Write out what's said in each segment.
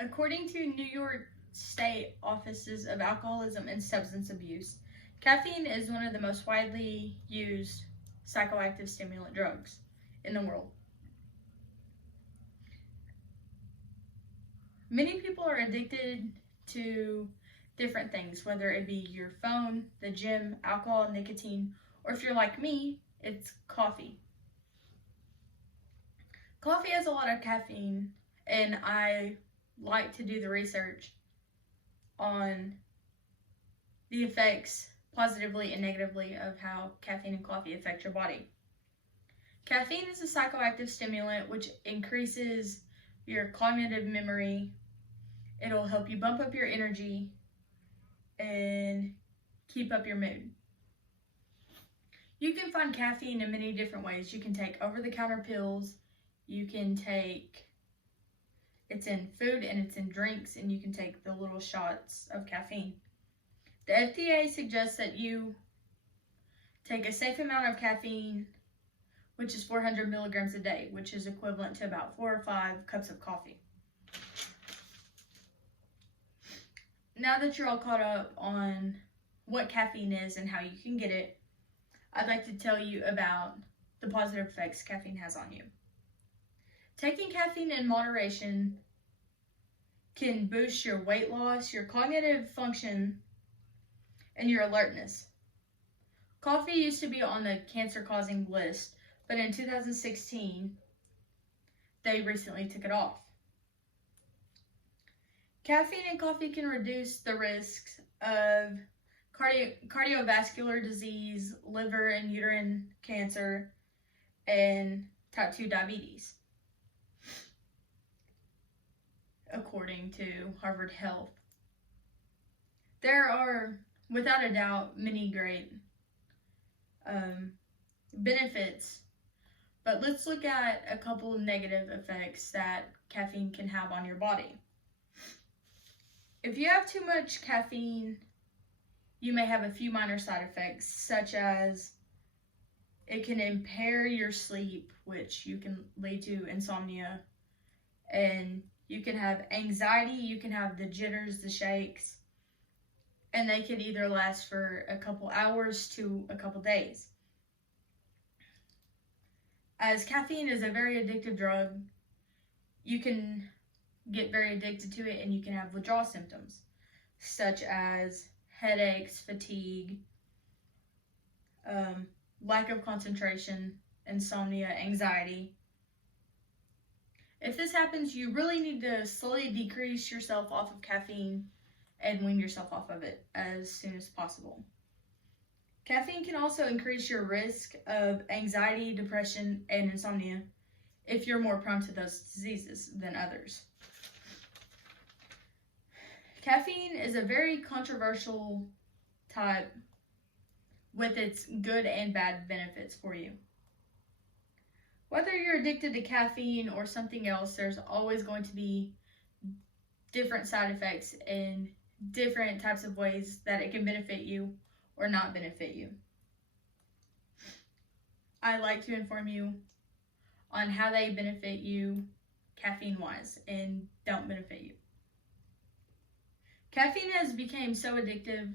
According to New York State Offices of Alcoholism and Substance Abuse, caffeine is one of the most widely used psychoactive stimulant drugs in the world. Many people are addicted to different things, whether it be your phone, the gym, alcohol, nicotine, or if you're like me, it's coffee. Coffee has a lot of caffeine, and I like to do the research on the effects positively and negatively of how caffeine and coffee affect your body. Caffeine is a psychoactive stimulant which increases your cognitive memory. It'll help you bump up your energy and keep up your mood. You can find caffeine in many different ways. You can take over-the-counter pills. You can take, it's in food and it's in drinks, and you can take the little shots of caffeine. The FDA suggests that you take a safe amount of caffeine, which is 400 milligrams a day, which is equivalent to about 4 or 5 cups of coffee. Now that you're all caught up on what caffeine is and how you can get it, I'd like to tell you about the positive effects caffeine has on you. Taking caffeine in moderation can boost your weight loss, your cognitive function, and your alertness. Coffee used to be on the cancer-causing list, but in 2016, they recently took it off. Caffeine in coffee can reduce the risks of cardiovascular disease, liver and uterine cancer, and type 2 diabetes, according to Harvard Health. There are, without a doubt, many great benefits, but let's look at a couple of negative effects that caffeine can have on your body. If you have too much caffeine, you may have a few minor side effects, such as it can impair your sleep, which you can lead to insomnia, and you can have anxiety, you can have the jitters, the shakes, and they can either last for a couple hours to a couple days. As caffeine is a very addictive drug, you can get very addicted to it and you can have withdrawal symptoms, such as headaches, fatigue, lack of concentration, insomnia, anxiety. If this happens, you really need to slowly decrease yourself off of caffeine and wean yourself off of it as soon as possible. Caffeine can also increase your risk of anxiety, depression, and insomnia if you're more prone to those diseases than others. Caffeine is a very controversial type with its good and bad benefits for you. Whether you're addicted to caffeine or something else, there's always going to be different side effects and different types of ways that it can benefit you or not benefit you. I'd like to inform you on how they benefit you caffeine-wise and don't benefit you. Caffeine has become so addictive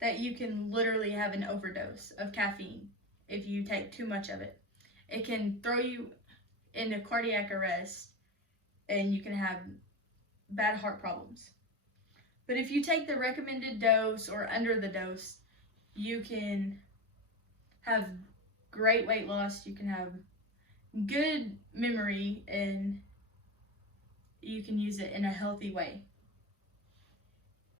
that you can literally have an overdose of caffeine if you take too much of it. It can throw you into cardiac arrest and you can have bad heart problems. But if you take the recommended dose or under the dose, you can have great weight loss, you can have good memory, and you can use it in a healthy way.